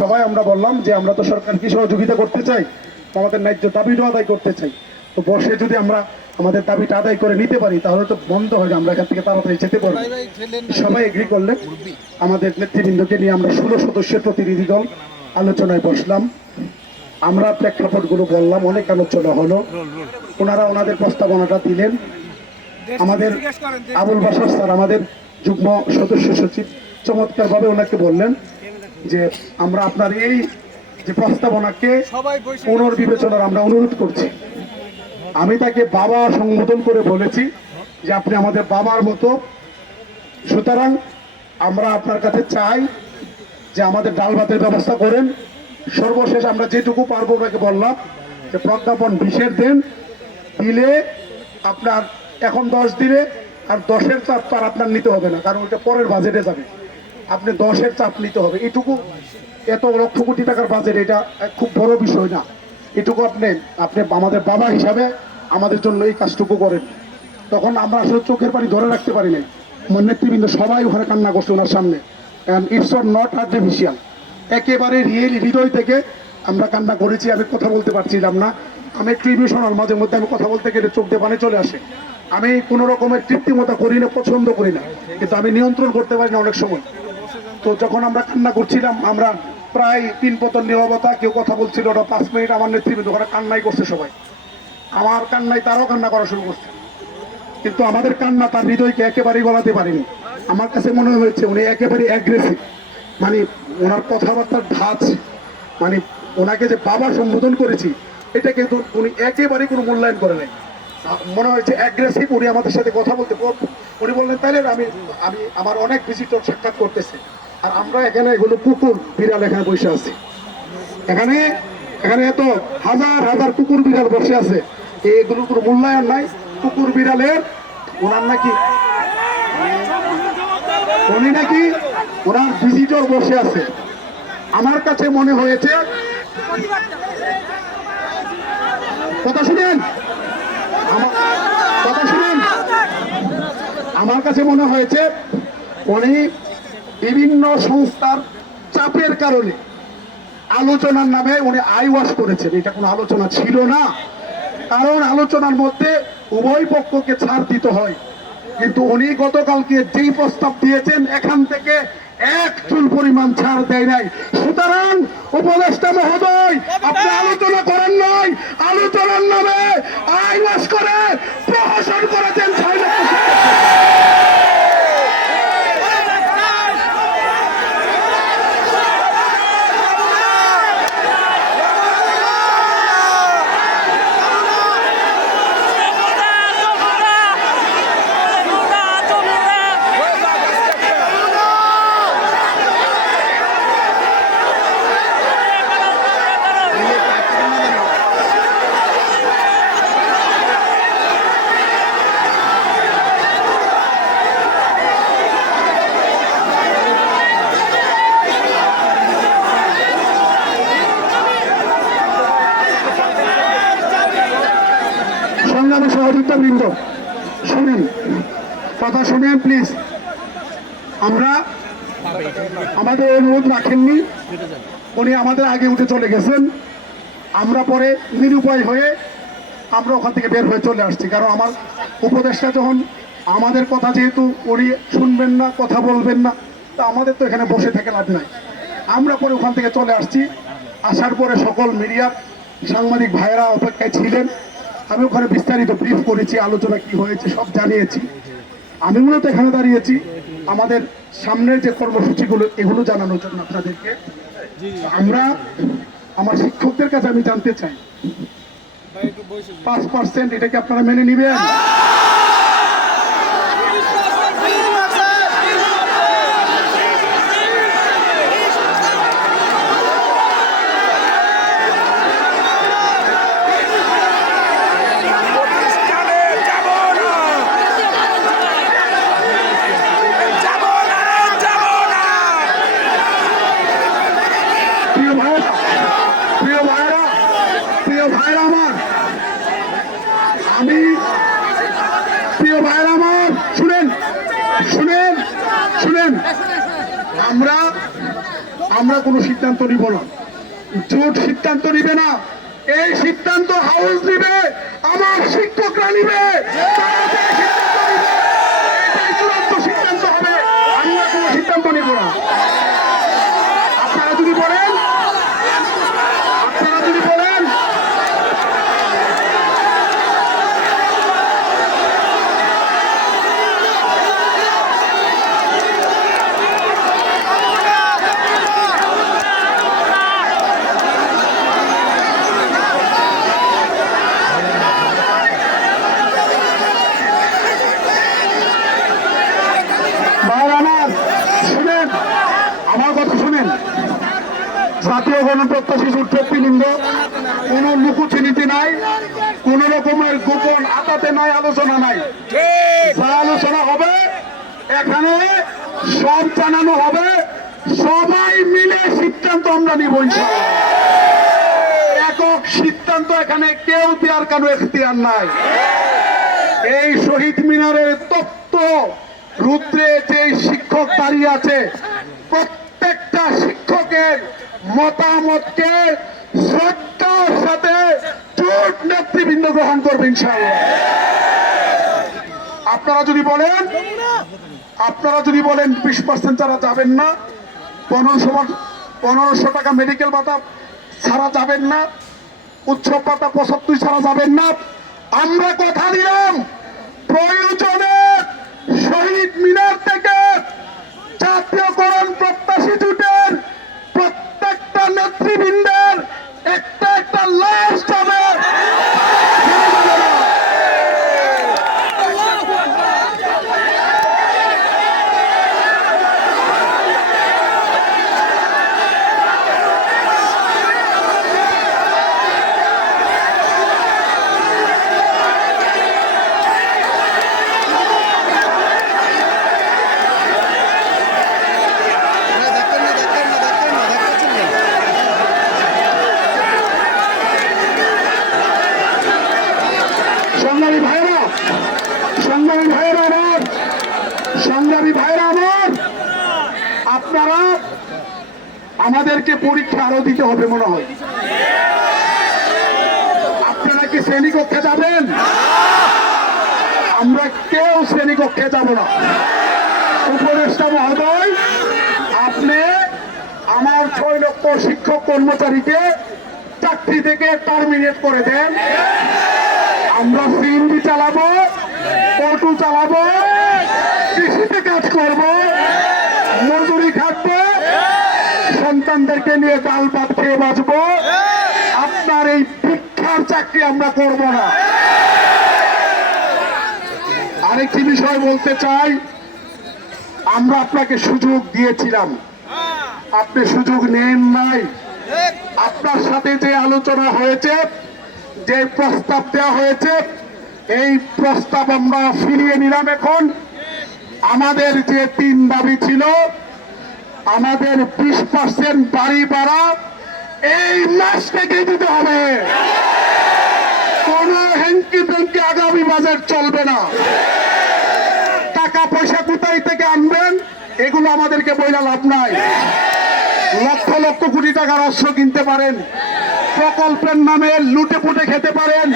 সবাই আমরা বললাম যে আমরা তো সরকারকে সহযোগিতা করতে চাই, আমাদের ন্যায্য দাবিটা আদায় করতে চাই। তো বসে যদি আমরা আমাদের দাবিটা আদায় করে নিতে পারি তাহলে তো বন্ধ হয়, আমরা এখান থেকে তাড়াতাড়ি যেতে পারবো। সবাই এগ্রি করলেন। আমাদের নেতৃবৃন্দকে নিয়ে আমরা 16 সদস্যের প্রতিনিধি দল আলোচনায় বসলাম। আমরা প্রেক্ষাপটগুলো বললাম, অনেক আলোচনা হলো, ওনারা ওনাদের প্রস্তাবনাটা দিলেন। আমাদের আবুল বাশার স্যার, আমাদের যুগ্ম সদস্য সচিব, চমৎকারভাবে ওনাকে বললেন যে আমরা আপনার এই যে প্রস্তাবনাকে পুনর্বিবেচনার আমরা অনুরোধ করছি। আমি তাকে বাবা সম্বোধন করে বলেছি যে আপনি আমাদের বাবার মতো, সুতরাং আমরা আপনার কাছে চাই যে আমাদের ডাল ভাতের ব্যবস্থা করেন। সর্বশেষ আমরা যেটুকু পারবো ওনাকে বললাম যে প্রজ্ঞাপন 20-এর দেন, দিলে আপনার এখন 10 দিলে আর 10-এর চাপ তো আর আপনার নিতে হবে না, কারণ ওইটা পরের বাজেটে যাবে। আপনি 10-এর চাপ নিতে হবে। এটুকু, এত লক্ষ কোটি টাকার বাজেট, এটা খুব বড় বিষয় না। এটুকু আপনি আমাদের বাবা হিসাবে আমাদের জন্য এই কাজটুকু করেন। তখন আমরা আসলে চোখের পানি ধরে রাখতে পারি নাই। আমার নেতৃবৃন্দ সবাই ওখানে কান্না করছে ওনার সামনে। ইটস নট আর্টিফিশিয়াল, একেবারে রিয়েল হৃদয় থেকে আমরা কান্না করেছি। আমি কথা বলতে পারছিলাম না, আমি একটু ইমোশনাল, মাঝে মধ্যে আমি কথা বলতে গেলে চোখ দিয়ে পানি চলে আসে। আমি কোনো রকমের কৃত্রিমতা করি না, পছন্দ করি না, কিন্তু আমি নিয়ন্ত্রণ করতে পারি না অনেক সময়। তো যখন আমরা কান্না করছিলাম, আমরা প্রায় 3 পতন নীরবতা, কেউ কথা বলছিল ওটা 5 মিনিট, আমার নেতৃবৃন্দ ওখানে কান্নাই করছে সবাই। আমার কান্নায় তারাও কান্না করা শুরু করছে, কিন্তু আমাদের কান্না তার হৃদয়কে একেবারেই গলাতে পারেনি। আমার কাছে মনে হয়েছে উনি একেবারে অ্যাগ্রেসিভ, মানে ওনার কথাবার্তার ধাঁচ, মানে ওনাকে যে বাবা সম্বোধন করেছি এটা কিন্তু উনি একেবারেই কোনো মূল্যায়ন করে নাই। মনে হয়েছে অ্যাগ্রেসিভ। উনি আমাদের সাথে কথা বলতে, উনি বললেন তাইলে আমি আমি আমার অনেক ভিজিটর সাক্ষাৎ করতেছে, আর আমরা এখানে এগুলো কুকুর বিড়াল এখানে বসে আছি, এখানে এখানে এত হাজার হাজার কুকুর বিড়াল বসে আছে, এগুলোর কোনো মূল্যায়ন নাই। কুকুর বিড়ালের ওনার নাকি, উনি নাকি ওনার ভিজিটর বসে আছে। আমার কাছে মনে হয়েছে, কথা শুনেন, কথা শুনেন, আমার কাছে মনে হয়েছে উনি বিভিন্ন সংস্থার চাপের কারণে আলোচনার নামে উনি আই ওয়াশ করেছেন। এটা কোনো আলোচনা ছিল না, কারণ আলোচনার মধ্যে উভয় পক্ষকে ছাড় দিতে হয়। কিন্তু উনি গতকালকে যেই প্রস্তাব দিয়েছেন এখান থেকে 1 চুল পরিমাণ ছাড় দেয় নাই। সুতরাং উপদেষ্টা মহোদয়, আপনি আলোচনা করেন নাই, আলোচনার নামে আই ওয়াশ করে প্রহসন করেছেন। সংগ্রামী সহযোগিতা বৃন্দ, শুনেন, কথা শুনেন প্লিজ। আমরা আমাদের অনুরোধ রাখেননি, উনি আমাদের আগে উঠে চলে গেছেন। আমরা পরে নিরুপায় হয়ে আমরা ওখান থেকে বের হয়ে চলে আসছি, কারণ আমার উপদেষ্টা যখন আমাদের কথা, যেহেতু উনি শুনবেন না, কথা বলবেন না, তা আমাদের তো এখানে বসে থেকে লাভ নাই। আমরা পরে ওখান থেকে চলে আসছি। আসার পরে সকল মিডিয়া সাংবাদিক ভাইয়েরা অপেক্ষায় ছিলেন। আমি ওখানে বিস্তারিত ব্রিফ করেছি, আলোচনা কি হয়েছে সব জানিয়েছি। আমি মূলত এখানে দাঁড়িয়েছি আমাদের সামনের যে কর্মসূচিগুলো এগুলো জানানোর জন্য আপনাদেরকে। আমরা আমার শিক্ষকদের কাছে আমি জানতে চাই, 5% এটাকে আপনারা মেনে নিবেন? প্রিয় ভাইরা আমার, আমি প্রিয় ভাইরা আমার, শুনেন শুনেন শুনেন, আমরা আমরা কোনো সিদ্ধান্ত নিব না, জোট সিদ্ধান্ত নিবে না, এই সিদ্ধান্ত হাউস নিবে, আমার শিক্ষকরা নিবে, তারা যে সিদ্ধান্ত নিবে, এটাই চূড়ান্ত সিদ্ধান্ত হবে। আমরা কোনো সিদ্ধান্ত নিব না। আপনারা যদি বলেন আমার কথা শুনেন, জাতীয় গণপ্রত্যাশী জোট নেতৃবৃন্দ, কোন লুকুচি নীতি নাই, কোন রকমের গোপন আতাতে নাই, আলোচনা নাই। যা আলোচনা হবে এখানে সব জানানো হবে, সবাই মিলে সিদ্ধান্ত আমরা নিব ইনশাআল্লাহ। একক সিদ্ধান্ত এখানে কেউ দেওয়ার কোনো এখতিয়ার নাই। এই শহীদ মিনারের তত্ত্ব রুদ্রে যে শিক্ষক দাঁড়িয়ে আছে, প্রত্যেকটা শিক্ষকের মতামতকে শ্রদ্ধার সাথে জোট নেতৃবৃন্দ গ্রহণ করবে ইনশাআল্লাহ। আপনারা যদি বলেন 20% যারা যাবেন না, 1500 টাকা মেডিকেল ভাতা ছাড়া যাবেন না, উৎসব ভাতা 75 ছাড়া যাবেন না, আমরা কথা দিলাম প্রয়োজনে শহীদ মিনার থেকে জাতীয়করণ প্রত্যাশী জোটের প্রত্যেকটা নেতৃবৃন্দের একটা লাশ যাবে। সংগ্রামী ভাইরা আমার, আপনারা আমাদেরকে পরীক্ষা আরো দিতে হবে মনে হয়। আপনারা কি শ্রেণীকক্ষে যাবেন? আমরা কেউ শ্রেণীকক্ষে যাব না। উপদেষ্টা মহোদয়, আপনি আমার 6 লক্ষ শিক্ষক কর্মচারীকে চাকরি থেকে টার্মিনেট করে দেন। আমরা সিএনজি চালাবো, অটো চালাবো, কৃষিতে কাজ করবো, মজুরি খাটবো, সন্তানদেরকে নিয়ে ডাল ভাত খেয়ে বাঁচবো। আপনার এই ভিক্ষার চাকরি আমরা করব না। আরেকটি বিষয় বলতে চাই, আমরা আপনাকে সুযোগ দিয়েছিলাম, আপনি সুযোগ নেন নাই। আপনার সাথে যে আলোচনা হয়েছে, যে প্রস্তাব দেওয়া হয়েছে, এই প্রস্তাব আমরা ফিরিয়ে নিলাম। এখন আমাদের যে 3 দাবি ছিল, আমাদের 20% বাড়ি ভাড়া এই মাস থেকে দিতে হবে। কোন হেঙ্কি পেঙ্কি আগামী বাজেট চলবে না। টাকা পয়সা কোথায় থেকে আনবেন এগুলো আমাদেরকে বইলা লাভ নাই। লক্ষ লক্ষ কোটি টাকার অস্ত্র কিনতে পারেন, প্রকল্পের নামে লুটে পুটে খেতে পারেন।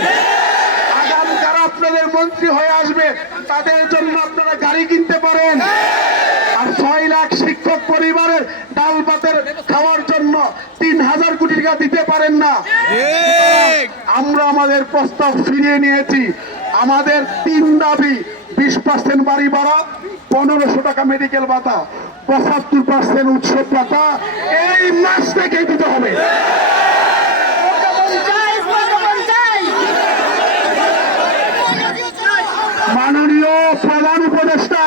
আগামী যারা আপনাদের মন্ত্রী হয়ে আসবে তাদের জন্য আপনারা গাড়ি কিনতে পারেন। আর 6 লাখ শিক্ষক পরিবারের ডাল ভাতের খাওয়ার জন্য 3000 কোটি টাকা দিতে পারেন না। আমরা আমাদের প্রস্তাব ফিরিয়ে নিয়েছি। আমাদের 3 দাবি, 20% বাড়ি ভাড়া, 1500 টাকা মেডিকেল ভাতা, 75% উৎসব ভাতা এই মাস থেকে দিতে হবে। মাননীয় প্রধান উপদেষ্টা,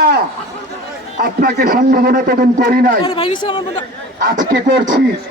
আপনাকে সম্বোধনা তখন করি নাই, আজকে করছি।